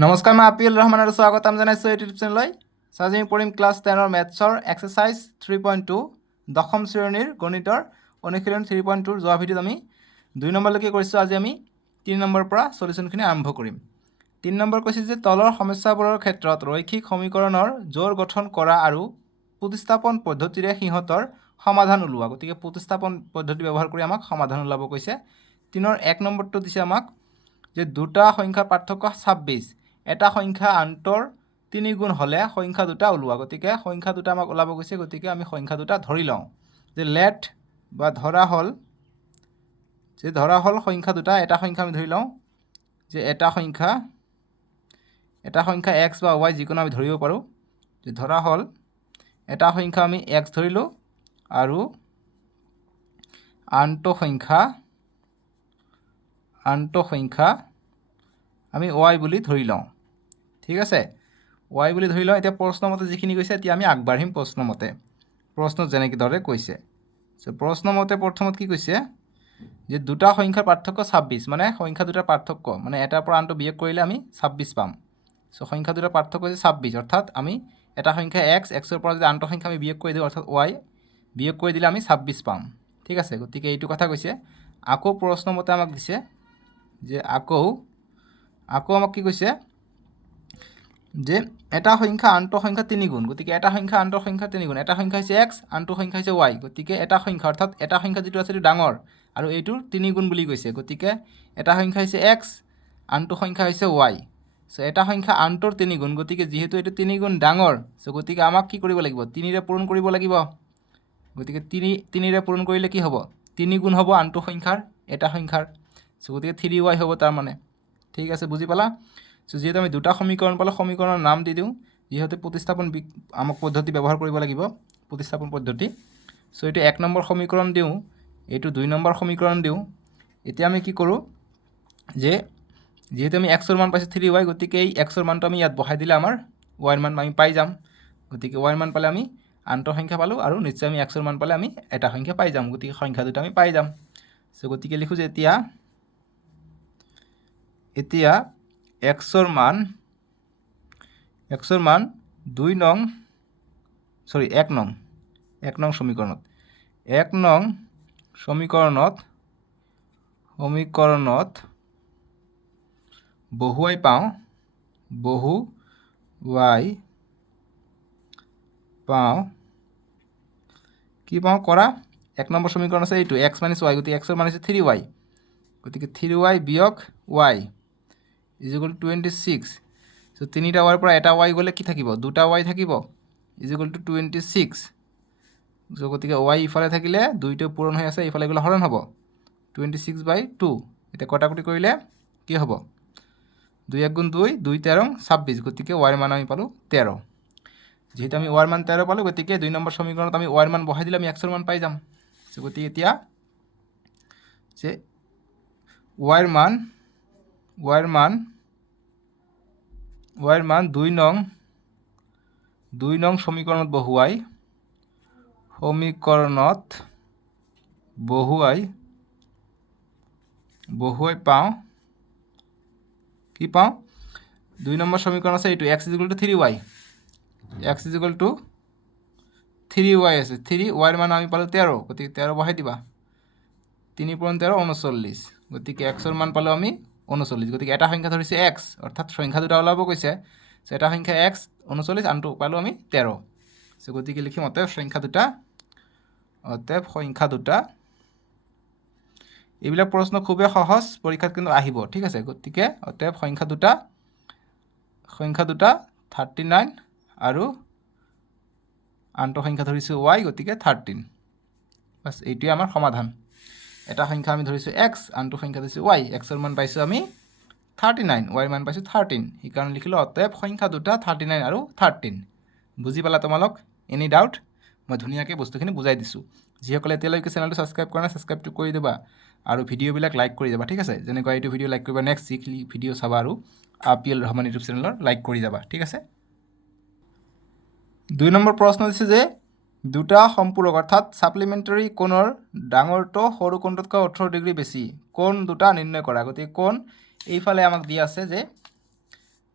নমস্কাৰ, মই আপিল ৰহমান আৰু স্বাগতম জনাইছোঁ ইউটিউব চেনেললৈ। আজি আমি পঢ়িম ক্লাছ 10ৰ মেথছৰ এক্সাৰচাইজ 3.2 দশম শ্ৰেণীৰ গণিতৰ অনুশীলন 3.2 যোৱা ভিডিঅ'ত আমি 2 নম্বৰলৈকে কৰিছোঁ। আজি আমি 3 নম্বৰৰ পৰা সলিউশ্যনখিনি আৰম্ভ কৰিম। 3 নম্বৰ কৈছে যে তলৰ সমস্যাবোৰৰ ক্ষেত্ৰত ৰৈখিক সমীকৰণৰ জোৰ গঠন কৰা আৰু প্ৰতিস্থাপন পদ্ধতিৰে সিহঁতৰ সমাধান উলিওৱা। গতিকে প্ৰতিস্থাপন পদ্ধতি ব্যৱহাৰ কৰি আমাক সমাধান ওলাব কৈছে। 3ৰ 1 নম্বৰটো দিছে আমাক যে দুটা সংখ্যাৰ পাৰ্থক্য 26, এটা সংখ্যা আনটোৰ 3 গুণ হ'লে সংখ্যা দুটা ওলোৱা। গতিকে সংখ্যা দুটা আমাক ওলাব গৈছে। গতিকে আমি সংখ্যা দুটা ধৰি লওঁ যে লেট বা ধৰা হ'ল সংখ্যা দুটা। এটা সংখ্যা আমি ধৰি লওঁ যে এটা সংখ্যা এক্স বা ৱাই যিকোনো আমি ধৰিব পাৰোঁ। যে ধৰা হ'ল এটা সংখ্যা আমি এক্স ধৰিলোঁ আৰু আনটো সংখ্যা আমি ৱাই বুলি ধৰি লওঁ। ঠিক আছে, ৱাই বুলি ধৰি লওঁ। এতিয়া প্ৰশ্নমতে যিখিনি কৈছে এতিয়া আমি আগবাঢ়িম প্ৰশ্নমতে। প্ৰশ্নত যেনেকৈ ধৰে কৈছে প্ৰশ্নমতে প্ৰথমত কি কৈছে যে দুটা সংখ্যাৰ পাৰ্থক্য 26, মানে সংখ্যা দুটাৰ পাৰ্থক্য মানে এটাৰ পৰা আনটো বিয়োগ কৰিলে আমি 26 পাম। সংখ্যা দুটাৰ পাৰ্থক্য হৈছে 26, অৰ্থাৎ আমি এটা সংখ্যা এক্সৰ পৰা যদি আনটো সংখ্যা আমি বিয়োগ কৰি দিওঁ অৰ্থাৎ ৱাই বিয়োগ কৰি দিলে আমি 26 পাম। ঠিক আছে, গতিকে এইটো কথা কৈছে। আকৌ প্ৰশ্নমতে আমাক দিছে যে আকৌ আমাক কি কৈছে যে এটা সংখ্যা আনটো সংখ্যা 3 গুণ। গতিকে এটা সংখ্যা আনটো সংখ্যা 3 গুণ। এটা সংখ্যা হৈছে এক্স, আনটো সংখ্যা হৈছে ৱাই। গতিকে এটা সংখ্যা অৰ্থাৎ এটা সংখ্যা যিটো আছে সেইটো ডাঙৰ আৰু এইটোৰ 3 গুণ বুলি কৈছে। গতিকে এটা সংখ্যা হৈছে এক্স, আনটো সংখ্যা হৈছে ৱাই। এটা সংখ্যা আনটোৰ 3 গুণ। গতিকে যিহেতু এইটো 3 গুণ ডাঙৰ, গতিকে আমাক কি কৰিব লাগিব? 3ৰে পূৰণ কৰিব লাগিব। গতিকে 3ৰে পূৰণ কৰিলে কি হ'ব? 3 গুণ হ'ব আনটো সংখ্যাৰ এটা সংখ্যাৰ। গতিকে 3y হ'ব তাৰমানে। ঠিক আছে, বুজি পালা? যিহেতু আমি দুটা সমীকৰণ পালোঁ, সমীকৰণৰ নাম দি দিওঁ। যিহেতু প্ৰতিস্থাপন আমাক পদ্ধতি ব্যৱহাৰ কৰিব লাগিব, প্ৰতিস্থাপন পদ্ধতি। এইটো 1 নম্বৰ সমীকৰণ দিওঁ, এইটো 2 নম্বৰ সমীকৰণ দিওঁ। এতিয়া আমি কি কৰোঁ যে যিহেতু আমি এক্সৰ মান পাইছোঁ 3y, গতিকে এই এক্সৰ মানটো আমি ইয়াত বহাই দিলে আমাৰ ৱাইৰ মান আমি পাই যাম। গতিকে ৱাইৰ মান পালে আমি আনটো সংখ্যা পালোঁ আৰু নিশ্চয় আমি এক্সৰ মান পালে আমি এটা সংখ্যা পাই যাম। গতিকে সংখ্যা দুটা আমি পাই যাম। গতিকে লিখোঁ যে এতিয়া এক্সৰ মান 1 নং সমীকৰণত বহুৱাই পাওঁ কি পাওঁ কৰা 1 নম্বৰ সমীকৰণ আছে এইটো এক্স মাইনাছ ৱাই। গতিকে এক্সৰ মান হৈছে 3y। গতিকে 3y বিয়োগ y ইজিকুৱেল টু 26। তিনিটা ৱাইৰ পৰা এটা ৱাই গ'লে কি থাকিব? দুটা ৱাই থাকিব ইজিকুৱেল টু 26। গতিকে ৱাই ইফালে থাকিলে দুইটো পূৰণ হৈ আছে, ইফালে গ'লে হৰণ হ'ব 26/2। এতিয়া কটাকটি কৰিলে কি হ'ব? 2 × 1 = 2, 2 × 13 = 26। গতিকে ৱাইৰ মান আমি পালোঁ 13। যেহেতু আমি ৱাইৰ মান 13 পালোঁ, গতিকে 2 নম্বৰ সমীকৰণত আমি ৱাইৰ মান বহাই দিলে আমি এক্সৰ মান পাই যাম। গতিকে এতিয়া যে ৱাইৰ মান 2 নং সমীকৰণত বহুৱাই পাওঁ কি পাওঁ? 2 নম্বৰ সমীকৰণ আছে এইটো x = 3y। x = 3y আছে। 3y মান আমি পালোঁ 13। গতিকে 13 বহাই দিবা। 3 × 13 = 39। গতিকে এক্সৰ মান পালোঁ আমি 39। গতিকে এটা সংখ্যা ধৰিছে এক্স, অৰ্থাৎ সংখ্যা দুটা ওলাব কৈছে। এটা সংখ্যা এক্স 39, আনটো পালোঁ আমি 13। গতিকে লিখিম অতএব সংখ্যা দুটা। এইবিলাক প্ৰশ্ন খুবেই সহজ, পৰীক্ষাত কিন্তু আহিব। ঠিক আছে, গতিকে অতএব সংখ্যা দুটা 39 আৰু আনটো সংখ্যা ধৰিছোঁ y, গতিকে 13। বাছ এইটোৱে আমাৰ সমাধান। এটা সংখ্যা আমি ধৰিছোঁ এক্স, আনটো সংখ্যা ধৰিছোঁ ৱাই। এক্সৰ মান পাইছোঁ আমি 39, ৱাইৰ মান পাইছোঁ 13। সেইকাৰণে লিখিলোঁ অতএব সংখ্যা দুটা 39 আৰু 13। বুজি পালা তোমালোক? Any doubt? মই ধুনীয়াকৈ বস্তুখিনি বুজাই দিছোঁ। যিসকলে এতিয়ালৈকে চেনেলটো ছাবস্ক্ৰাইব কৰা নাই, ছাবস্ক্ৰাইবটো কৰি দিবা আৰু ভিডিঅ'বিলাক লাইক কৰি যাবা। ঠিক আছে, যেনেকুৱা এইটো ভিডিঅ' লাইক কৰিবা, নেক্সট যিখিনি ভিডিঅ' চাবা আৰু আপিল ৰহমান ইউটিউব চেনেলৰ লাইক কৰি যাবা। ঠিক আছে। 2 নম্বৰ প্ৰশ্ন দিছে যে দুটা সম্পূৰক অৰ্থাৎ ছাপ্লিমেণ্টাৰী কোণৰ ডাঙৰটো সৰু কোণটোতকৈ 18 ডিগ্ৰী বেছি। কোণ দুটা নিৰ্ণয় কৰা। গতিকে কোণ এইফালে আমাক দিয়া আছে যে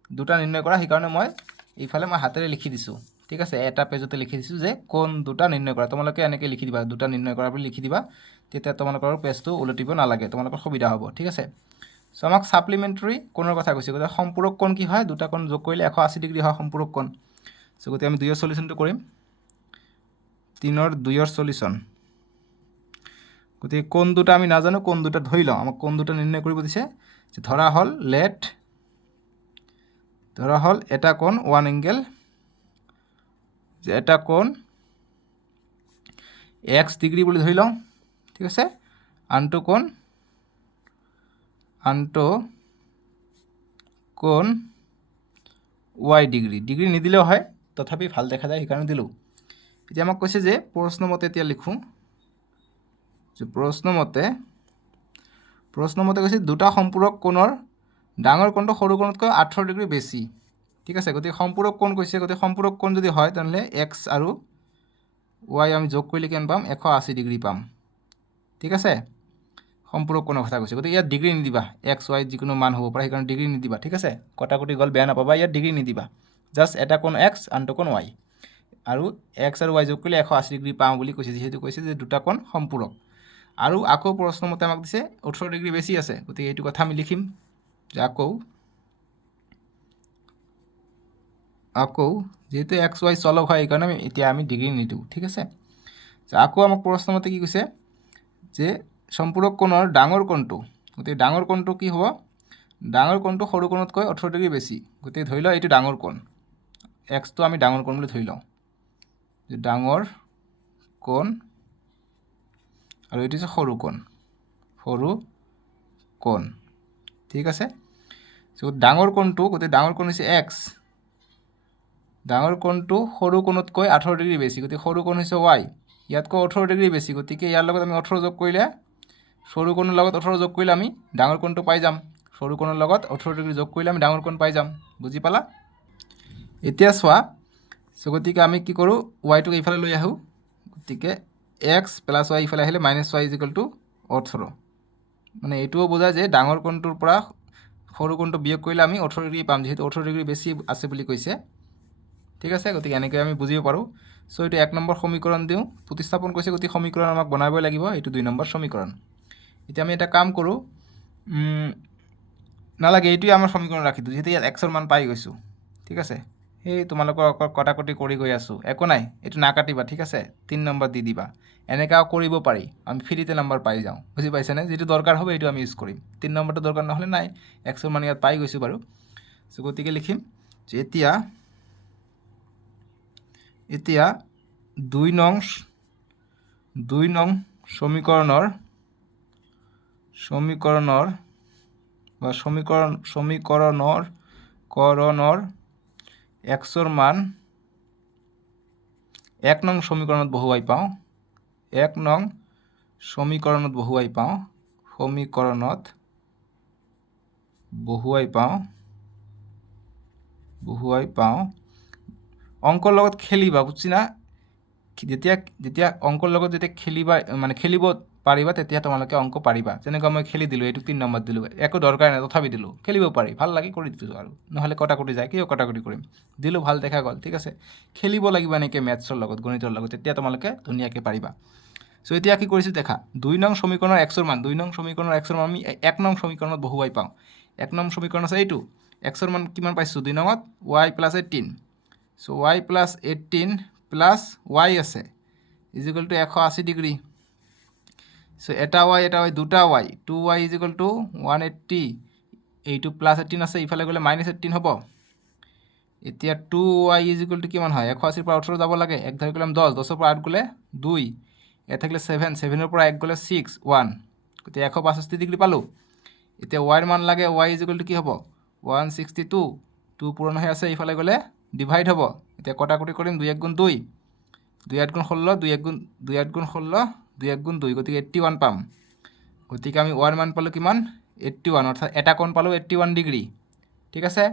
দুটা নিৰ্ণয় কৰা সেইকাৰণে মই এইফালে মই হাতেৰে লিখি দিছোঁ ঠিক আছে এটা পেজতে লিখি দিছোঁ যে কোন দুটা নিৰ্ণয় কৰা তোমালোকে এনেকৈ লিখি দিবা দুটা নিৰ্ণয় কৰা বুলি লিখি দিবা তেতিয়া তোমালোকৰ পেজটো উলটিব নালাগে তোমালোকৰ সুবিধা হ'ব ঠিক আছে সো আমাক সাপ্লিমেন্টাৰী কোণৰ কথা কৈছে গতিকে সম্পূৰক কোণ কি হয় দুটা কোণ যোগ কৰিলে 180 ডিগ্ৰী হয় সম্পূৰক কোণ সো গতিকে আমি 2 ৰ সলিউশনটো কৰিম 3 ৰ 2 ৰ সলিউশন গতিকে কোণ দুটা আমি নাজানো কোণ দুটা ধৰি লওঁ আমাক কোণ দুটা নিৰ্ণয় কৰিব দিছে যে ধৰা হল এটা কোণ 1 এংগেল যে এটা কোণ x ডিগ্ৰী বুলি ধৰি লওঁ ঠিক আছে আনটো কোণ y ডিগ্ৰী নিদিলেও হয় তথাপি ভাল দেখা যায় সেইকাৰণে দিলোঁ এতিয়া আমাক কৈছে যে প্ৰশ্নমতে এতিয়া লিখোঁ যে প্ৰশ্নমতে কৈছে দুটা সম্পূৰক কোণৰ ডাঙৰ কোণটো সৰু কোণতকৈ 18 ডিগ্ৰী বেছি ঠিক আছে গতিকে সম্পূৰক কোণ কৈছে গতিকে সম্পূৰক কোণ যদি হয় তেনহলে x আৰু y আমি যোগ কৰিলে কেন পাম 180 ডিগ্ৰী পাম ঠিক আছে সম্পূৰক কোণৰ কথা কৈছে গতিকে ইয়াত ডিগ্ৰী নিদিবা x y যিকোনো মান হ'ব পাৰে সেইকাৰণে ডিগ্ৰী নিদিবা ঠিক আছে কটাকটি গল বেয়া নাপাবা ইয়াত ডিগ্ৰী নিদিবা জাস্ট এটা কোণ x আনটো কোণ y আৰু x আৰু y যোগ কৰিলে 180 ডিগ্ৰী পাম বুলি কৈছে যেহেতু কৈছে যে দুটা কোণ সম্পূৰক আৰু আকৌ প্ৰশ্নমতে আমাক দিছে 18 ডিগ্ৰী বেছি আছে গতিকে এইটো কথা আমি লিখিম যে আকৌ যেহেতু x y চলক হয় এইকাৰণে এতিয়া আমি ডিগ্ৰী নিদিওঁ ঠিক আছে আকৌ আমাক প্ৰশ্নমতে কি কৈছে যে সম্পূৰক কোণৰ ডাঙৰ কোণটো গতিকে ডাঙৰ কোণটো কি হ'ব ডাঙৰ কোণটো সৰু কোণতকৈ 18 ডিগ্ৰী বেছি গতিকে ধৰি লওঁ এইটো ডাঙৰ কোণ x টো আমি ডাঙৰ কোণ বুলি ধৰি লওঁ যে ডাঙৰ কোণ আৰু এইটো যে সৰু কোণ ঠিক আছে সো ডাঙৰ কোণটো গতিকে ডাঙৰ কোণ হৈছে x ডাঙৰ কোণটো সৰু কোণতকৈ 18 ডিগ্ৰী বেছি গতিকে সৰু কোণ হৈছে y ইয়াতকৈ 18 ডিগ্ৰী বেছি গতিকে ইয়াৰ লগত আমি 18 যোগ কৰিলে সৰু কোণৰ লগত 18 যোগ কৰিলে আমি ডাঙৰ কোণটো পাই যাম সৰু কোণৰ লগত 18 ডিগ্ৰী যোগ কৰিলে আমি ডাঙৰ কোণ পাই যাম বুজি পালা এতিয়া চোৱা সো গতিকে আমি কি কৰোঁ y টোক এইফালে লৈ আহোঁ গতিকে x + y ইফালে আহিলে -y = 18 মানে এইটোও বোঝায় যে ডাঙৰ কোণটোৰ পৰা সৰু কোণটো বিয়োগ কৰিলে আমি 18 ডিগ্ৰী পাম যেহেতু 18 ডিগ্ৰী বেছি আছে বুলি কৈছে ঠিক আছে গতিকে এনেকৈ আমি বুজিব পাৰোঁ সো এইটো 1 নম্বৰ সমীকৰণ দিওঁ প্ৰতিস্থাপন কৰিছে গতিকে সমীকৰণ আমাক বনাবই লাগিব এইটো 2 নম্বৰ সমীকৰণ এতিয়া আমি এটা কাম কৰোঁ নালাগে এইটোৱে আমাৰ সমীকৰণ ৰাখি দিওঁ যেহেতু ইয়াত x ৰ মান পাই গৈছোঁ ঠিক আছে এই তোমালোকৰ কটাকটি কৰি গৈ আছোঁ একো নাই এইটো নাকাটিবা ঠিক আছে 3 নম্বৰ দি দিবা এনেকাও কৰিব পাৰি আমি ফ্ৰীতে নম্বৰ পাই যাওঁ বুজি পাইছানে যেটো দৰকাৰ হবে এইটো আমি ইউজ কৰিম 3 নম্বৰটো দৰকাৰ নহলে নাই x ৰ মান ইয়াত পাই গৈছোঁ বাৰু সো গতিকে লিখিম যে এতিয়া 2 নং সমীকৰণৰ x ৰ মান 1 নং সমীকৰণত বহুৱাই পাওঁ 1 নং সমীকৰণত বহুৱাই পাওঁ অংকৰ লগত খেলিবা বুঝছি না যেতিয়া অংকৰ লগত যেতিয়া খেলিবা মানে খেলিব পাৰিবা তেতিয়া তোমালোকে অংক পাৰিবা যেনেকৈ মই খেলি দিলোঁ এইটো 3 নম্বৰ দিলোঁ একো দৰকাৰ নাই তথাপি দিলোঁ খেলিব পাৰি ভাল লাগে কৰি দিছোঁ আৰু নহলে কটাকটি যায় কিয় কটাকটি কৰিম দিলোঁ ভাল দেখা গ'ল ঠিক আছে খেলিব লাগিব এনেকৈ ম্যাথছৰ লগত গণিতৰ লগত তেতিয়া তোমালোকে ধুনীয়াকৈ পাৰিবা সো এতিয়া কি কৰিছোঁ দেখা 2 নং সমীকৰণৰ x ৰ মান 2 নং সমীকৰণৰ x ৰ মান আমি 1 নং সমীকৰণত বহুৱাই পাওঁ 1 নং সমীকৰণ আছে এইটো x ৰ মান কিমান পাইছোঁ 2 নঙত y + 18 সো y + 18 + y আছে = 180 ডিগ্ৰী সো এটা y দুটা y 2y = 180 এইটো +18 আছে ইফালে গ'লে -18 হ'ব এতিয়া 2y = কিমান হয় 180 ৰ পৰা 18 যাব লাগে 1 ধৰি গ'লাম 10 10 ৰ পৰা 8 গ'লে 2 এ থাকিলে 7 7 ৰ পৰা 1 গ'লে 6 1 গতিকে 165 ডিগ্ৰী পালোঁ এতিয়া y ৰ মান লাগে y = কি হ'ব 162 2 পূৰণ হৈ আছে ইফালে গ'লে ডিভাইড হ'ব এতিয়া কটাকটি কৰিম 2 * 2 2 * 16 2 * 16 2 * 2 গতিকে 81 পাম গতিকে আমি y ৰ মান পালোঁ কিমান 81 অৰ্থাৎ এটা কোণ পালোঁ 81 ডিগ্ৰী ঠিক আছে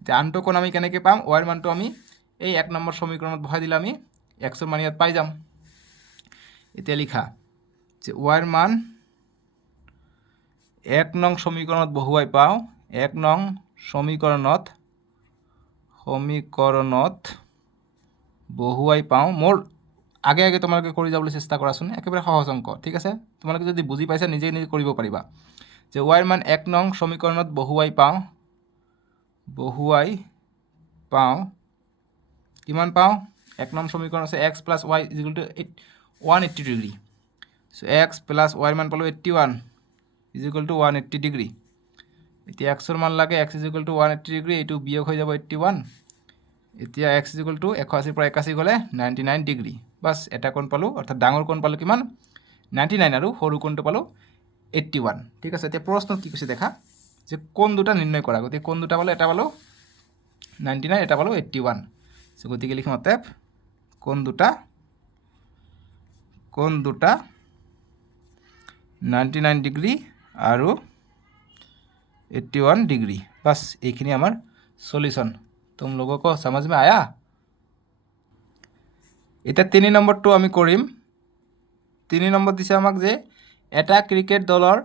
এতিয়া আনটো কোণ আমি কেনেকৈ পাম y ৰ মানটো আমি এই 1 নম্বৰ সমীকৰণত বহাই দিলে আমি x ৰ মান ইয়াত পাই যাম এতিয়া লিখা যে y ৰ মান 1 নং সমীকৰণত বহুৱাই পাওঁ 1 নং সমীকৰণত সমীকৰণত বহুৱাই পাওঁ মোৰ আগে আগে তোমালোকে কৰি যাবলৈ চেষ্টা কৰাচোন একেবাৰে সহজ অংক ঠিক আছে তোমালোকে যদি বুজি পাইছা নিজে নিজে কৰিব পাৰিবা যে y ৰ মান 1 নং সমীকৰণত বহুৱাই পাওঁ কিমান পাওঁ 1 নং সমীকৰণ আছে x + y = 180 degree so x + y ৰ মান পালো 81 = 180 ডিগ্ৰী এতিয়া x ৰ মান লাগে x = 180 ডিগ্ৰী এইটো বিয়োগ হৈ যাব 81 এতিয়া x = 180 পৰা 81 গলে 99 ডিগ্ৰী বাস এটা কোণ পালো অৰ্থাৎ ডাঙৰ কোণ পালো কিমান 99 আৰু সৰু কোণটো পালো 81 ঠিক আছে এতিয়া প্ৰশ্নত কি কৈছে দেখা যে কোণ দুটা নিৰ্ণয় কৰা গতি কোণ দুটা পালো এটা পালো 99 এটা পালো 81 সো গতিকে লিখিম অতএব কোণ দুটা 99 ডিগ্ৰী আৰু 81 डिग्री बस এইখিনি আমাৰ সলিউশন तुम लोगों को समझ में आया এটা 3 নম্বৰটো আমি কৰিম 3 নম্বৰ দিছে আমাক যে এটা ক্ৰিকেট দলৰ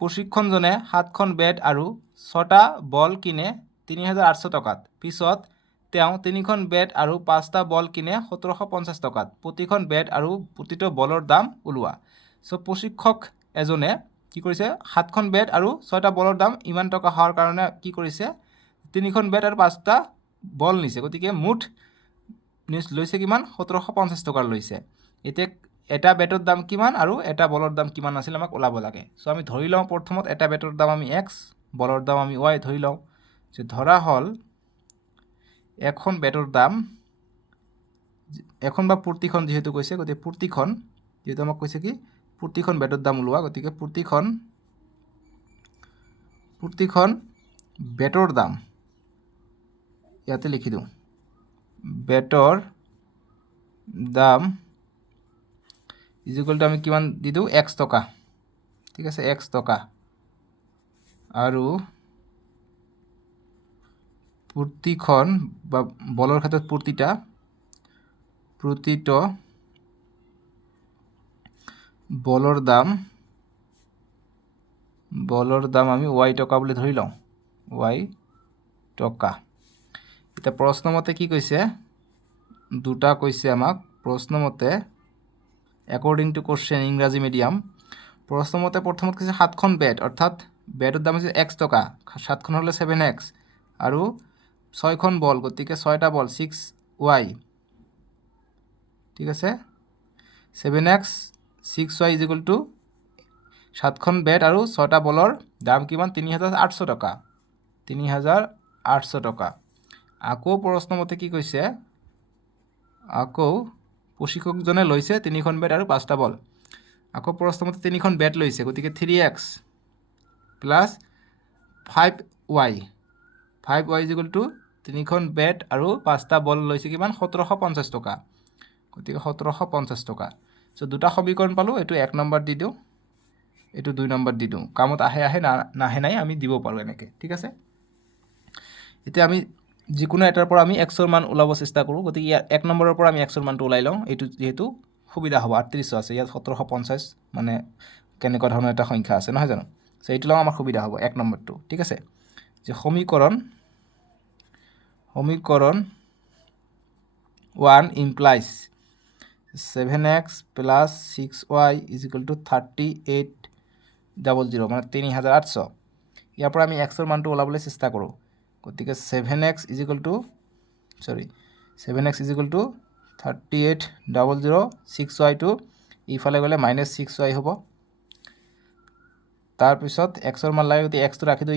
প্ৰশিক্ষকজনে 7খন বেট আৰু 6টা বল কিনে 3800 টকাত পিছত তেওঁ 3খন বেট আৰু 5টা বল কিনে 1750 টকাত প্ৰতিখন বেট আৰু প্ৰতিটো বলৰ দাম উলোৱা সো প্ৰশিক্ষক এজনে কি কৰিছে 7খন বেট আৰু 6টা বলৰ দাম ইমান টকা হোৱাৰ কাৰণে কি কৰিছে 3খন বেট আৰু 5টা বল নিছে গতিকে মুঠ লৈছে কিমান 1750 টকা লৈছে এতে এটা বেটৰ দাম কিমান আৰু এটা বলৰ দাম কিমান আছিল আমাক ওলাব লাগে সো আমি ধৰি লওঁ প্ৰথমত এটা বেটৰ দাম আমি x বলৰ দাম আমি y ধৰি লওঁ যে ধৰা হল এখন বেটৰ দাম এখন বা প্ৰতিখন যেহেতু কৈছে গতিকে প্ৰতিখন যেহেতু আমাক কৈছে কি প্ৰতিখন বেটৰ দাম ওলোৱা গতিকে প্ৰতিখন বেটৰ দাম ইয়াতে লিখি দিওঁ বেটৰ দাম ইকুয়াল টু আমি কিমান দি দিওঁ x টকা ঠিক আছে x টকা আৰু প্ৰতিখন বা বলৰ ক্ষেত্ৰত প্ৰতিটো বলৰ দাম আমি y টকা বুলি ধৰি লওঁ y টকা এটা প্ৰশ্নমতে কি কৈছে দুটা কৈছে আমাক প্ৰশ্নমতে according to question ইংৰাজী মিডিয়াম প্ৰশ্নমতে প্ৰথমত কৈছে 7খন বেট অৰ্থাৎ বেটৰ দাম হৈছে x টকা 7খন হলে 7x আৰু 6খন বল গতিকে 6টা বল 6y ঠিক আছে 7x 6y = 7খন বেট আৰু 6টা বলৰ দাম কিমান 3800 টকা 3800 টকা আকৌ প্ৰশ্নমতে কি কৈছে আকৌ প্ৰশিক্ষকজনে লৈছে 3খন বেট আৰু 5টা বল আকৌ প্ৰশ্নমতে 3খন বেট লৈছে গতিকে 3x + 5y 5y = 3খন বেট আৰু 5টা বল লৈছে কিমান 1750 টকা গতিকে 1750 টকা সো দুটা সমীকৰণ পালো এটো 1 নম্বৰ দি দিও এটো 2 নম্বৰ দি দিও কামত আহে নাহে নাই আমি দিব পাৰো এনেকে ঠিক আছে এতিয়া আমি যিকোনো এটাৰ পৰা আমি x ৰ মান ওলাব চেষ্টা কৰো গতিকে 1 নম্বৰৰ পৰা আমি x ৰ মানটো ওলাই লওঁ এটো যেহেতু সুবিধা হ'ব 38 আছে ইয়াত 1750 মানে কেনেকুৱা ধৰণৰ এটা সংখ্যা আছে নহয় জানো সো এইটো লওঁ আমাৰ সুবিধা হ'ব 1 নম্বৰটো ঠিক আছে যে সমীকৰণ 1 implies 7x + 6y = 3800 মানে 3800 ইয়াৰ পৰা আমি x ৰ মানটো ওলাবলৈ চেষ্টা কৰো গতিকে 7x = 3800 6y টো ইফালে গলে -6y হ'ব তাৰ পিছত x ৰ মান লাগে গতি x টো ৰাখি দিও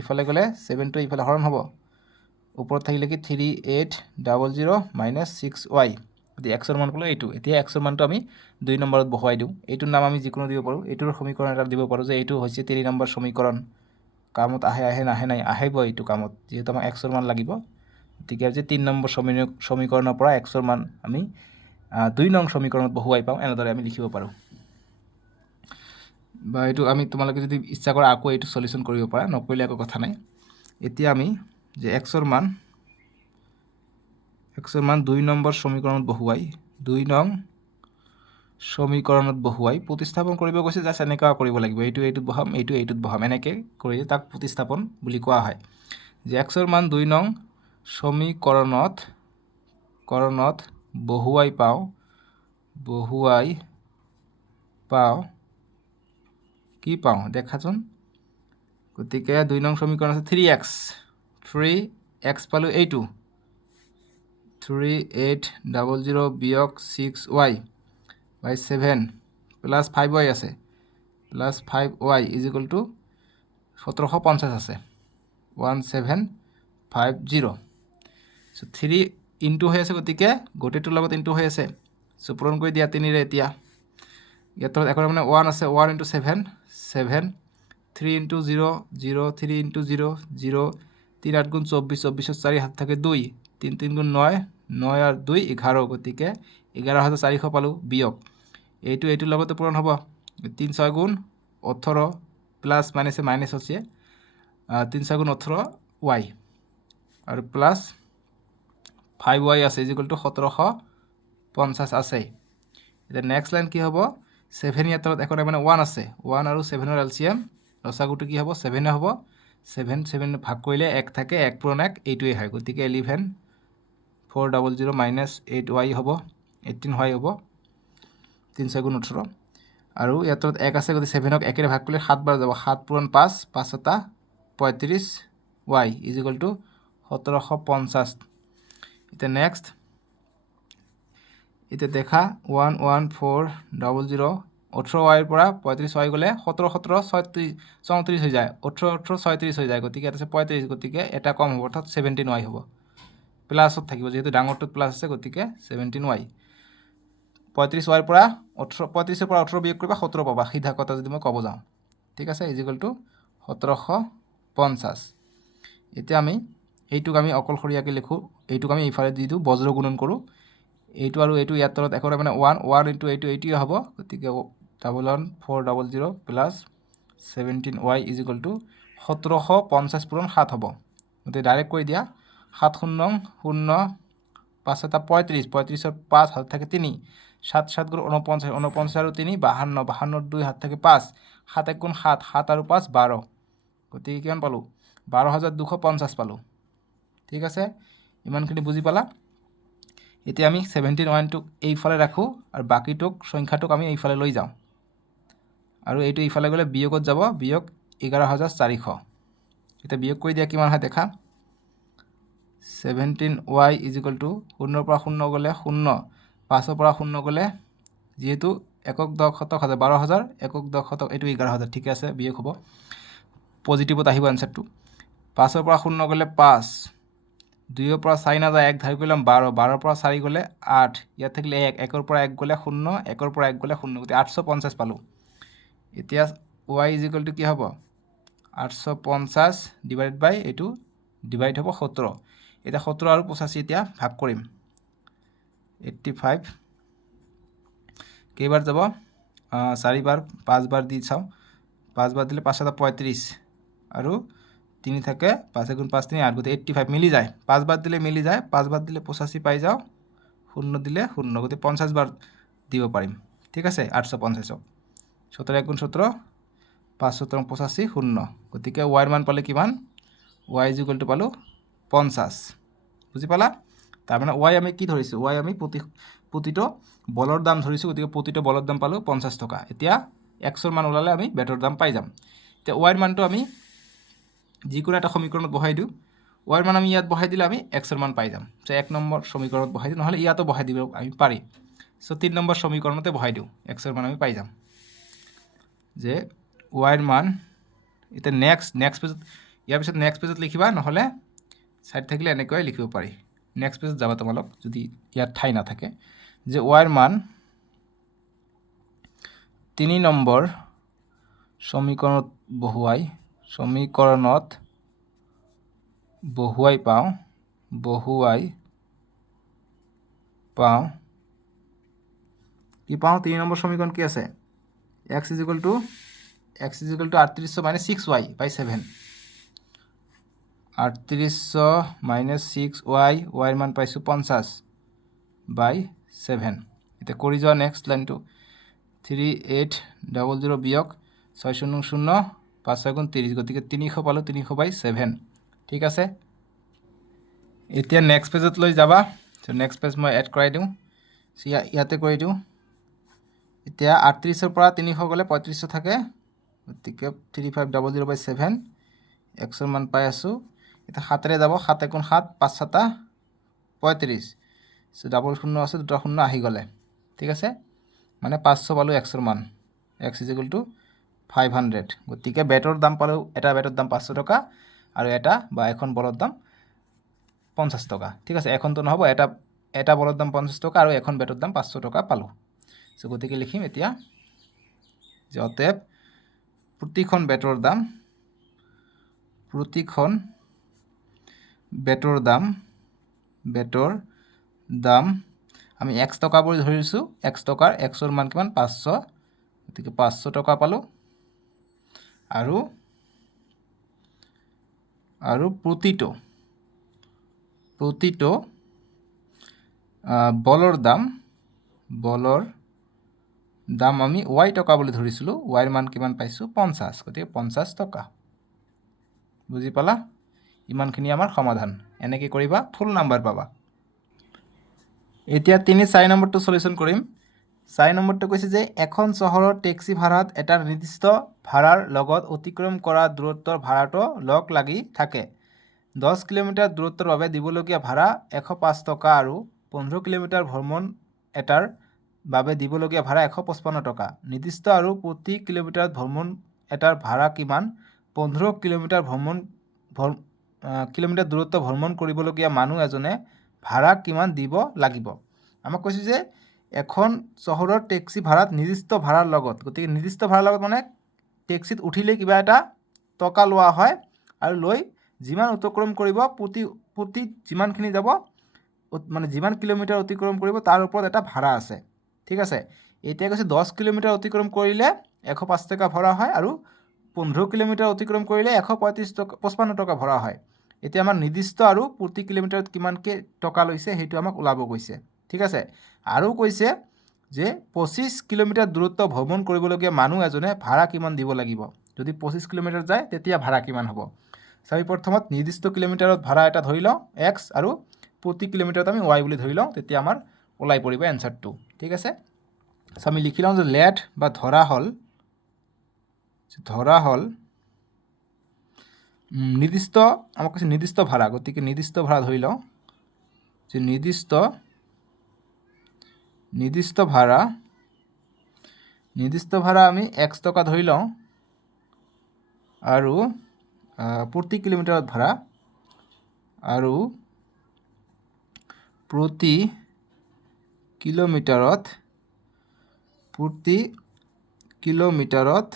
ইফালে গলে 7 টো ইফালে হৰণ হ'ব ওপৰত থাকিলে কি 3800 - 6y গতি x ৰ মান কলো এইটো এতিয়া x ৰ মানটো আমি 2 নম্বৰত বহাই দিও এইটোৰ নাম আমি যিকোনো দিব পাৰো এইটোৰ সমীকৰণ এটা দিব পাৰো যে এইটো হৈছে 3 নম্বৰ সমীকৰণ কামত আহে নাহে নাই আহিব এইটো কামত যেহেতু আমাক x ৰ মান লাগিব গতিকে যে 3 নম্বৰ সমীকৰণৰ পৰা x ৰ মান আমি 2 নং সমীকৰণত বহুৱাই পাওঁ এনেদৰে আমি লিখিব পাৰো বা এইটো আমি তোমালোকে যদি ইচ্ছা কৰা আকৌ এইটো সলিউশন কৰিব পাৰা নকৰিলে একো কথা নাই এতিয়া আমি যে x ৰ মান 2 নম্বৰ সমীকৰণত বহুৱাই 2 নং সমীকৰণত বহুৱাই প্ৰতিস্থাপন কৰিব কৈছে জাস্ট এনেকা কৰিব লাগিব এইটোত বহাম এইটোত বহাম এনেকে কৰি তাক প্ৰতিস্থাপন বুলি কোৱা হয় যে x ৰ মান 2 নং সমীকৰণত বহুৱাই পাওঁ কি পাওঁ দেখাচোন। গতিকে 2 নং সমীকৰণ আছে 3x পালোঁ এইটো 3800 বিয়োগ 6y বাই 7 প্লাছ 5y আছে plus 5y is equal two 1750 আছে 1750। চ' 3 ইনটু হৈ আছে গতিকে গোটেইটোৰ লগত ইনটু হৈ আছে। চ' পূৰণ কৰি দিয়া 3ৰে এতিয়া ইয়াত এখন মানে 1 আছে 1 ইনটু 7 7 3 ইনটু 0 0 3 ইনটু 0 0 3 8 গুণ 24 24 4 হাত থাকে 2 3 3 গুণ 9 9 আর 2 11 গতিকে 11400 পালোঁ বিয়োগ এইটোৰ লগতে পূৰণ হ'ব 3 6 গুণ 18 প্লাছ মাইনাছে মাইনাছ হৈছে 3 6 গুণ 18 y আৰু প্লাছ 5y আছে ইজ ইকুৱেল টু 1750 আছে। এতিয়া নেক্সট লাইন কি হ'ব 7 ইয়াত এখন মানে 1 আছে 1 আৰু 7ৰ এলচিএম লসাগুটো কি হ'ব 7 হ'ব 7 7 ভাগ কৰিলে 1 থাকে 1 পূৰণ 1 এইটোৱে হয় গতিকে 11 400 মাইনাছ 8y হ'ব 18y হ'ব 3 6 গুণ 18 আৰু ইয়াত 1 আছে গতিকে 7ক 1ৰে ভাগ কৰিলে 7 বাৰ যাব 7 পূৰণ 5 5 7 35y ইজ ইকুৱেল টু 1750। এতিয়া নেক্সট এতিয়া দেখা 11400 18y পৰা 35y গ'লে 17 17 34 হৈ যায় 18 18 36 হৈ যায় গতিকে এটা আছে 35 গতিকে এটা কম হ'ব অৰ্থাৎ 17y হ'ব প্লাছত থাকিব যেহেতু ডাঙৰটোত প্লাছ আছে গতিকে 17y 35y পৰা 18 35ৰ পৰা 18 বিয়োগ কৰিবা 17 পাবা সিধা কথা যদি মই ক'ব যাওঁ ঠিক আছে ইজ ইকুৱেল টু 1750। এতিয়া আমি এইটোক আমি অকলশৰীয়াকৈ লিখোঁ এইটোক আমি এইফালে দি দিওঁ বজ্ৰ গুণন কৰোঁ এইটো আৰু এইটো ইয়াৰ তলত এখন মানে 1 ইনটু এইটোৱে হ'ব গতিকে 11400 plus 17y is equal two 1750 পূৰণ 7 হ'ব গতিকে ডাইৰেক্ট কৰি দিয়া 7 0 0 5 7 35 35ৰ 5 হাত থাকে 3 7 7 গুণ 49 49 আৰু 3 52 52 2 হাত থাকে 5 7 1 গুণ 7 7 আৰু 5 12 গতিকে কিমান পালোঁ 12250 পালোঁ ঠিক আছে ইমানখিনি বুজি পালা। এতিয়া আমি 17 এইফালে ৰাখোঁ আৰু বাকীটোক সংখ্যাটোক আমি এইফালে লৈ যাওঁ আৰু এইটো এইফালে গ'লে বিয়োগত যাব বিয়োগ 11400 এতিয়া বিয়োগ কৰি দিয়া কিমান হয় দেখা 17y ইজ ইকুৱেল টু 0ৰ পৰা 0 গ'লে 0 5ৰ পৰা 0 গ'লে যিহেতু একক দশক শতক 12000 একক দশক শতক এইটো 11000 ঠিক আছে বিয়োগ হ'ব পজিটিভত আহিব এনচাৰটো 5ৰ পৰা 0 গ'লে 5 2ৰ পৰা 4 নাযায় 1 ধাৰি কৰিলাম 12 12ৰ পৰা 4 গ'লে 8 ইয়াত থাকিলে 1 1ৰ পৰা 1 গ'লে 0 1ৰ পৰা 1 গ'লে 0 গতিকে 850 পালোঁ। এতিয়া y ইজ ইকুৱেল টু কি হ'ব 850 ডিভাইডেড বাই এইটো ডিভাইড হ'ব 17 এতিয়া 17 আৰু 85 এতিয়া ভাগ কৰিম 85 কেইবাৰ যাব 4 বাৰ 5 বাৰ দি চাওঁ 5 বাৰ দিলে 5 7 35 আৰু 3 থাকে 5 গুণ 5 3 8 গতিকে 85 মিলি যায় 5 বাৰ দিলে মিলি যায় 5 বাৰ দিলে 85 পাই যাওঁ 0 দিলে 0 গতিকে 50 বাৰ দিব পাৰিম ঠিক আছে 850ক 17 1 গুণ 17 5 17 85 0 গতিকে y মান পালে কিমান y ইজ ইকুৱেল টু পালোঁ 50 বুজি পালা তাৰমানে y আমি কি ধৰিছোঁ y আমি প্ৰতিটো বলৰ দাম ধৰিছোঁ গতিকে প্ৰতিটো বলৰ দাম পালোঁ 50 টকা। এতিয়া xৰ মান ওলালে আমি বেটৰ দাম পাই যাম। এতিয়া y মানটো আমি যিকোনো এটা সমীকৰণত বহাই দিওঁ y মান আমি ইয়াত বহাই দিলে আমি xৰ মান পাই যাম চ' 1 নম্বৰ সমীকৰণত বহাই দিওঁ নহ'লে ইয়াতো বহাই দিব আমি পাৰি চ' 3 নম্বৰ সমীকৰণতে বহাই দিওঁ xৰ মান আমি পাই যাম যে y মান এতিয়া নেক্সট পেজত ইয়াৰ পিছত নেক্সট পেজত লিখিবা নহ'লে সাইড থাকিলে এনেকৈ লিখিব পাৰি নেক্সট পেজত যাবা তোমালোক যদি ইয়াত ঠাই নাথাকে যে y মান 3 নম্বৰ সমীকৰণত বহুৱাই পাওঁ কি পাওঁ 3 নম্বৰ সমীকৰণ কি আছে x is equal to 3800 minus 6y by 7 3800 minus 6y ৰ মান পাইছোঁ 50 বাই 7 এতিয়া কৰি যোৱা নেক্সট লাইনটো 3800 বিয়োগ 6 0 0 5 6 গুণ 30 গতিকে 300 পালোঁ 300 বাই 7 ঠিক আছে এতিয়া নেক্সট পেজত লৈ যাবা। তো নেক্সট পেজ মই এড কৰাই দিওঁ। ইয়াতে কৰি দিওঁ। এতিয়া 38ৰ পৰা 300 গ'লে 35 থাকে, গতিকে 3500/7 এক্সৰ মান পাই আছোঁ। এতিয়া 7ৰে যাব, 7 × 7 5 × 7 35। চ' ডাবল শূন্য আছে, দুটা শূন্য আহি গ'লে, ঠিক আছে, মানে 500 পালোঁ এক্সৰ মান। X is equal two 500। গতিকে বেটৰ দাম পালোঁ, এটা বেটৰ দাম 500 টকা আৰু এখন বলৰ দাম 50 টকা, ঠিক আছে। এখনটো নহ'ব, এটা বলৰ দাম 50 টকা আৰু এখন বেটৰ দাম 500 টকা পালোঁ। চ' গতিকে লিখিম এতিয়া যে অতএব প্ৰতিখন বেটৰ দাম আমি এক্স টকা বুলি ধৰিছোঁ। এক্সৰ মান কিমান? 500। গতিকে 500 টকা পালোঁ। আৰু প্ৰতিটো বলৰ দাম আমি y টকা বুলি ধৰিছিলোঁ। yৰ মান কিমান পাইছোঁ? 50। গতিকে 50 টকা। বুজি পালা? ইমানখিনি আমাৰ সমাধান। এনেকৈ কৰিবা, ফুল নাম্বাৰ পাবা। এতিয়া 3-4 নম্বৰটো সলিউশ্যন কৰিম। 4 নম্বৰটো কৈছে যে এখন চহৰৰ টেক্সি ভাড়াত এটা নিৰ্দিষ্ট ভাড়াৰ লগত অতিক্ৰম কৰা দূৰত্বৰ ভাড়াটো লগ লাগি থাকে। 10 কিলোমিটাৰ দূৰত্বৰ বাবে দিবলগীয়া ভাড়া 105 টকা আৰু 15 কিলোমিটাৰ ভ্ৰমণ এটাৰ বাবে দিবলগীয়া ভাড়া 155 টকা। নিৰ্দিষ্ট আৰু প্ৰতি কিলোমিটাৰত ভ্ৰমণ এটাৰ ভাড়া কিমান? 15 কিলোমিটাৰ দূৰত্ব ভ্ৰমণ কৰিবলগীয়া মানুহ এজনে ভাড়া কিমান দিব লাগিব? আমাক কৈছে যে এখন চহৰৰ টেক্সি ভাড়াত নিৰ্দিষ্ট ভাড়াৰ লগত, গতিকে নিৰ্দিষ্ট ভাড়াৰ লগত মানে টেক্সিত উঠিলে কিবা এটা টকা লোৱা হয় আৰু লৈ যিমান অতিক্ৰম কৰিব, প্ৰতি যিমানখিনি যাব, মানে যিমান কিলোমিটাৰ অতিক্ৰম কৰিব তাৰ ওপৰত এটা ভাড়া আছে, ঠিক আছে। এতিয়া কৈছে 10 কিলোমিটাৰ অতিক্ৰম কৰিলে 105 টকা ভৰা হয় আৰু 15 কিলোমিটাৰ অতিক্ৰম কৰিলে 155 টকা ভৰা হয়। এতিয়া আমাৰ নিৰ্দিষ্ট আৰু প্ৰতি কিলোমিটাৰত কিমানকৈ টকা লৈছে সেইটো আমাক ওলাব কৈছে, ঠিক আছে। আৰু কৈছে যে 25 কিলোমিটাৰ দূৰত্ব ভ্ৰমণ কৰিবলগীয়া মানুহ এজনে ভাড়া কিমান দিব লাগিব? যদি 25 কিলোমিটাৰ যায় তেতিয়া ভাড়া কিমান হ'ব? আমি প্ৰথমত নিৰ্দিষ্ট কিলোমিটাৰত ভাড়া এটা ধৰি লওঁ এক্স আৰু প্ৰতি কিলোমিটাৰত আমি ৱাই বুলি ধৰি লওঁ, তেতিয়া আমাৰ ওলাই পৰিব এনচাৰটো, ঠিক আছে। চ' আমি লিখি লওঁ যে লেট বা ধৰা হ'ল নিৰ্দিষ্ট, আমাক কৈছে নিৰ্দিষ্ট ভাড়া, গতিকে নিৰ্দিষ্ট ভাড়া ধৰি লওঁ যে নিৰ্দিষ্ট ভাড়া আমি এক্স টকা ধৰি লওঁ আৰু প্ৰতি কিলোমিটাৰত ভাড়া আৰু প্ৰতি কিলোমিটাৰত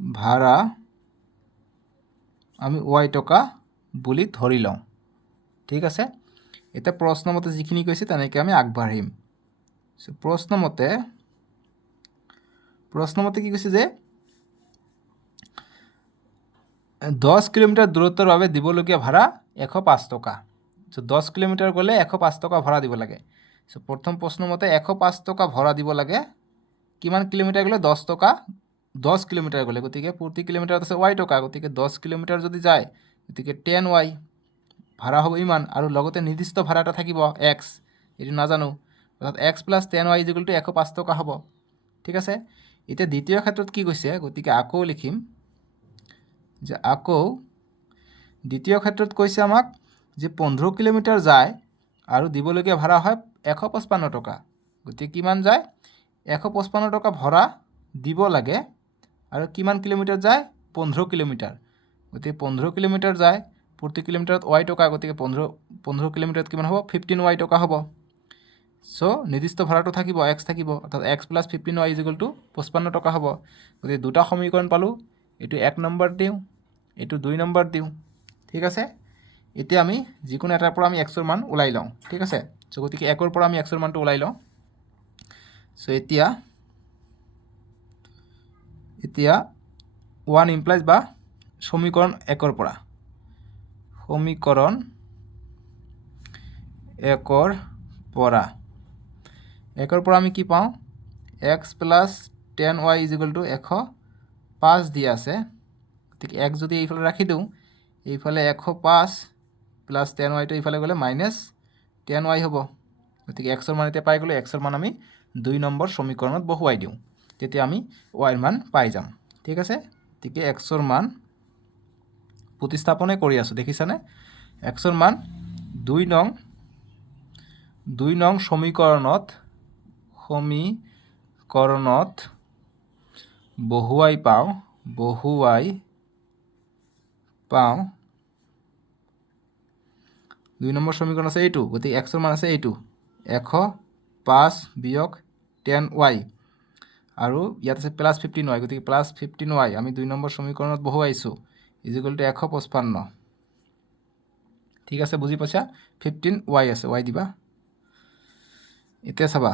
ভাড়া আমি ৱাই টকা বুলি ধৰি লওঁ, ঠিক আছে। এতিয়া প্ৰশ্নমতে যিখিনি কৈছে তেনেকৈ আমি আগবাঢ়িম। প্ৰশ্নমতে কি কৈছে যে 10 কিলোমিটাৰ দূৰত্বৰ বাবে দিবলগীয়া ভাড়া 105 টকা। চ' 10 কিলোমিটাৰ গ'লে 105 টকা ভাড়া দিব লাগে। চ' প্ৰথম প্ৰশ্নমতে 105 টকা ভাড়া দিব লাগে। কিমান কিলোমিটাৰ গ'লে? 10 কিলোমিটাৰ গ'লে, গতিকে প্ৰতি কিলোমিটাৰত আছে ৱাই টকা, গতিকে 10 কিলোমিটাৰ যদি যায় গতিকে 10 ৱাই ভাড়া হ'ব ইমান, আৰু লগতে নিৰ্দিষ্ট ভাড়া এটা থাকিব এক্স, এইটো নাজানো, অৰ্থাৎ x plus 10 y is equal two 105 টকা হ'ব, ঠিক আছে। এতিয়া দ্বিতীয় ক্ষেত্ৰত কি কৈছে? গতিকে আকৌ লিখিম যে দ্বিতীয় ক্ষেত্ৰত কৈছে আমাক যে 15 কিলোমিটাৰ যায় আৰু দিবলগীয়া ভাড়া হয় 155 টকা। গতিকে কিমান যায়? 155 টকা ভাড়া দিব লাগে আৰু কিমান কিলোমিটাৰ যায়? 15 কিলোমিটাৰ। গতিকে 15 কিলোমিটাৰ যায়, প্ৰতি কিলোমিটাৰত ৱাই টকা, গতিকে 15 কিলোমিটাৰত কিমান হ'ব? 15 ৱাই টকা হ'ব। চ' নিৰ্দিষ্ট ভাড়াটো থাকিব, এক্স থাকিব, অৰ্থাৎ x plus 15 y is equal two 55 টকা হ'ব। গতিকে দুটা সমীকৰণ পালোঁ, এইটো 1 নম্বৰ দিওঁ, এইটো 2 নম্বৰ দিওঁ, ঠিক আছে। এতিয়া আমি যিকোনো এটাৰ পৰা আমি এক্সৰ মান ওলাই লওঁ, ঠিক আছে। চ' গতিকে 1ৰ পৰা আমি এক্সৰ মানটো ওলাই লওঁ। চ' এতিয়া 1 ইমপ্লাইজ বা সমীকৰণ 1ৰ পৰা আমি কি পাওঁ? X plus 10 y is equal two 105 দিয়া আছে, গতিকে 1 যদি এইফালে ৰাখি দিওঁ, এইফালে 105 প্লাছ 10y ইফালে গ'লে মাইনাছ 10y হ'ব। গতিকে এক্সৰ মান এতিয়া পাই গ'লোঁ। এক্সৰ মান আমি 2 নম্বৰ সমীকৰণত বহুৱাই দিওঁ, তেতিয়া আমি ৱাইৰ মান পাই যাম। ঠিক আছে, গতিকে এক্সৰ মান প্ৰতিস্থাপনে কৰি আছোঁ, দেখিছানে? এক্সৰ মান 2 নং সমীকৰণত বহুৱাই পাওঁ 2 নম্বৰ সমীকৰণ আছে এইটো, গতিকে এক্সৰ মান আছে এইটো 105 বিয়োগ 10y, আৰু ইয়াত আছে প্লাছ 15y, গতিকে প্লাছ 15y আমি 2 নম্বৰ সমীকৰণত বহুৱাইছোঁ ইজিকুৱেল টু 155। ঠিক আছে, বুজি পাইছা? 15y আছে, y দিবা। এতিয়া চাবা,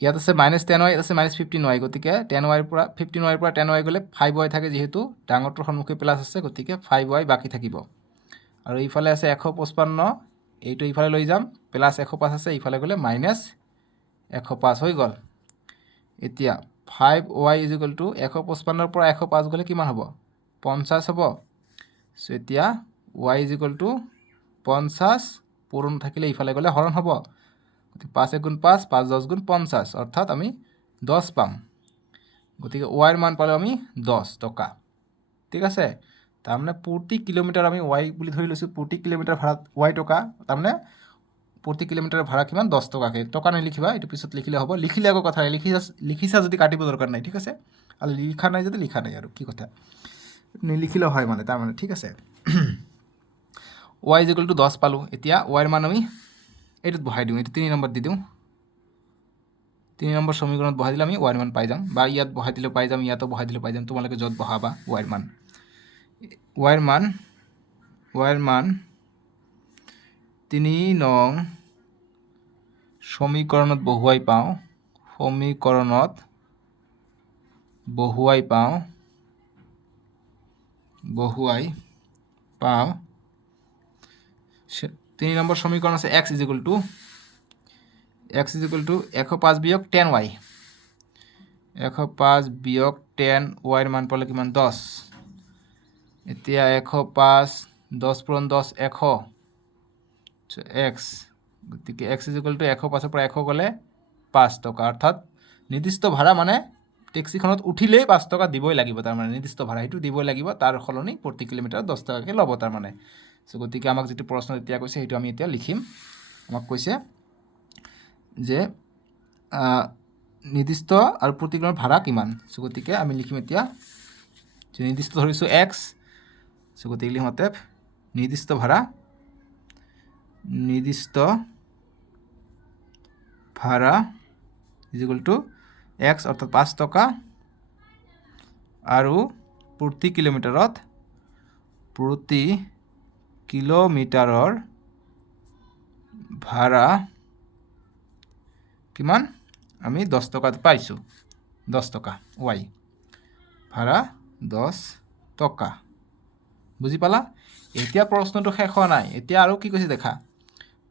ইয়াত আছে মাইনাছ 10y, ইয়াত আছে মাইনাছ 15y, গতিকে 15y পৰা 10y গ'লে 5y থাকে, যিহেতু ডাঙৰটোৰ সন্মুখে প্লাছ আছে, গতিকে 5y বাকী থাকিব। আৰু ইফালে আছে 155, এইটো ইফালে লৈ যাম, প্লাছ 105 আছে, ইফালে গ'লে মাইনাছ 105 হৈ গ'ল। এতিয়া 5y ইজিকুৱেল টু 155ৰ পৰা 105 গ'লে কিমান হ'ব? 50 হ'ব। চ' এতিয়া y ইজিকুৱেল টু 50 পূৰণ থাকিলে ইফালে গ'লে হৰণ হ'ব, গতিকে 5 গুণ 5, 5 10 গুণ 50, অৰ্থাৎ আমি 10 পাম। গতিকে ৱাইৰ মান পালোঁ আমি 10 টকা। ঠিক আছে, তাৰমানে প্ৰতি কিলোমিটাৰ আমি ৱাই বুলি ধৰি লৈছোঁ, প্ৰতি কিলোমিটাৰ ভাড়া ৱাই টকা, তাৰমানে প্ৰতি কিলোমিটাৰ ভাড়া কিমান? 10 টকাকৈ। টকা নিলিখিবা, এইটো পিছত লিখিলে হ'ব। লিখিলে আকৌ কথা নাই, লিখিছা যদি কাটিব দৰকাৰ নাই। ঠিক আছে, আৰু লিখা নাই যদি লিখা নাই, আৰু কি কথা, নিলিখিলেও হয় মানে তাৰমানে। ঠিক আছে, ৱাই ইজিকুৱেল টু 10 পালোঁ। এতিয়া ৱাইৰ মান আমি এইটোত বহাই দিওঁ, এইটো 3 নম্বৰ দি দিওঁ। 3 নম্বৰ সমীকৰণত বহাই দিলে আমি ৱাইৰ মান পাই যাম, বা ইয়াত বহাই দিলেও পাই যাম, ইয়াতো বহাই দিলেও পাই যাম, তোমালোকে য'ত বহাবা ৱাইৰ মান। ৱাইৰ মান 3 নং সমীকৰণত বহুৱাই পাওঁ, বহুৱাই পাওঁ 3 নম্বৰ সমীকৰণ আছে x ইজিকুৱেল টু 105 বিয়োগ 10y, 105 বিয়োগ 10 ৱাইৰ মান পালে কিমান? 10। এতিয়া 105 10 পূৰণ 10 100 x, গতিকে x ইজিকুৱেল টু 105ৰ পৰা 100 গ'লে 5 টকা, অৰ্থাৎ নিৰ্দিষ্ট ভাড়া মানে টেক্সিখনত উঠিলেই 5 টকা দিবই লাগিব, তাৰমানে নিৰ্দিষ্ট ভাড়া সেইটো দিবই লাগিব, তাৰ সলনি প্ৰতি কিলোমিটাৰত 10 টকাকৈ ল'ব তাৰমানে। চ' গতিকে আমাক যিটো প্ৰশ্ন এতিয়া কৈছে সেইটো আমি এতিয়া লিখিম। আমাক কৈছে যে নিৰ্দিষ্ট আৰু প্ৰতি কিলোমিটাৰ ভাড়া কিমান। চ' গতিকে আমি লিখিম এতিয়া, নিৰ্দিষ্ট ধৰিছোঁ x, চ' গতিকে লিখিম অতএৱ নিৰ্দিষ্ট ভাড়া ইজিকুৱেল টু x, অৰ্থাৎ 5 টকা, আৰু প্ৰতি কিলোমিটাৰৰ ভাড়া কিমান? আমি 10 টকাত পাইছোঁ, 10 টকা ৱাই ভাড়া 10 টকা। বুজি পালা? এতিয়া প্ৰশ্নটো শেষ হোৱা নাই, এতিয়া আৰু কি কৈছে দেখা।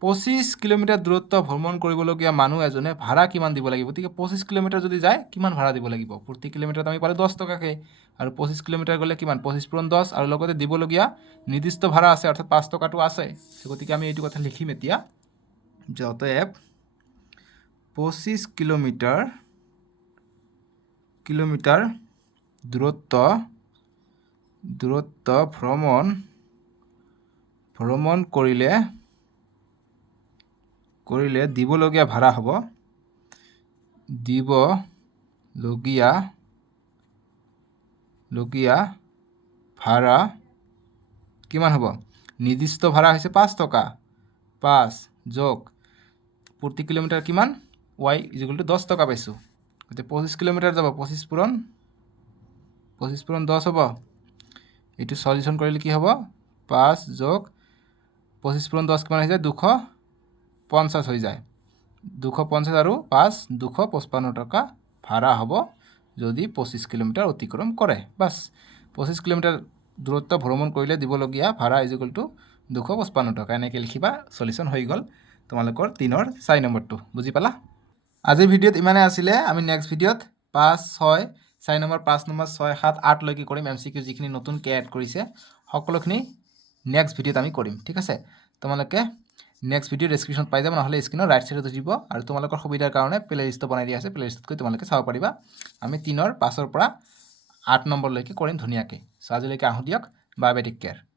25 কিলোমিটাৰ দূৰত্ব ভ্ৰমণ কৰিবলগীয়া মানুহ এজনে ভাড়া কিমান দিব লাগিব? গতিকে 25 কিলোমিটাৰ যদি যায় কিমান ভাড়া দিব লাগিব? প্ৰতি কিলোমিটাৰত আমি পালোঁ 10 টকাকৈ, আৰু 25 কিলোমিটাৰ গ'লে কিমান? 25 পূৰণ 10, আৰু লগতে দিবলগীয়া নিৰ্দিষ্ট ভাড়া আছে, অৰ্থাৎ 5 টকাটো আছে। গতিকে আমি এইটো কথা লিখিম এতিয়া, যে অতএৱ 25 কিলোমিটাৰ দূৰত্ব ভ্ৰমণ কৰিলে দিবলগীয়া ভাড়া হ'ব, ভাড়া কিমান হ'ব? নিৰ্দিষ্ট ভাড়া হৈছে 5 টকা, 5 যোগ প্ৰতি কিলোমিটাৰ কিমান? ৱাই ইজিকুৱেল টু 10 টকা পাইছোঁ, গতিকে 25 কিলোমিটাৰ যাব, 25 পূৰণ 10 হ'ব। এইটো সলিউশ্যন কৰিলে কি হ'ব? 5 যোগ 25 পূৰণ 10 কিমান হৈ যায়? 250 হৈ যায়। 250 আৰু 5 255 টকা ভাড়া হ'ব যদি 25 কিলোমিটাৰ অতিক্ৰম কৰে। বাছ, 25 কিলোমিটাৰ দূৰত্ব ভ্ৰমণ কৰিলে দিবলগীয়া ভাড়া ইজিকুৱেল টু 255 টকা, এনেকৈ লিখিবা। সলিউশ্যন হৈ গ'ল তোমালোকৰ 3ৰ 4 নম্বৰটো। বুজি পালা? আজিৰ ভিডিঅ'ত ইমানে আছিলে। আমি নেক্সট ভিডিঅ'ত 5, 6, 4 নম্বৰ, 5 নম্বৰ, 6, 7, 8লৈকে কৰিম। MCQ যিখিনি নতুনকৈ এড কৰিছে সকলোখিনি নেক্সট ভিডিঅ'ত আমি কৰিম ঠিক আছে তোমালোকে নেক্সট ভিডিঅ' ডেছক্ৰিপশ্যনত পাই যাব নহ'লে স্ক্ৰীনৰ ৰাইট ছাইডত দিব আৰু তোমালোকৰ সুবিধাৰ কাৰণে প্লে লিষ্টটো বনাই দিয়া আছে প্লে লিষ্টত গৈ তোমালোকে চাব পাৰিবা আমি 3ৰ 5ৰ পৰা 8 নম্বৰলৈকে কৰিম ধুনীয়াকৈ চ' আজিলৈকে আহোঁ দিয়ক বাই বাই টেক কেয়াৰ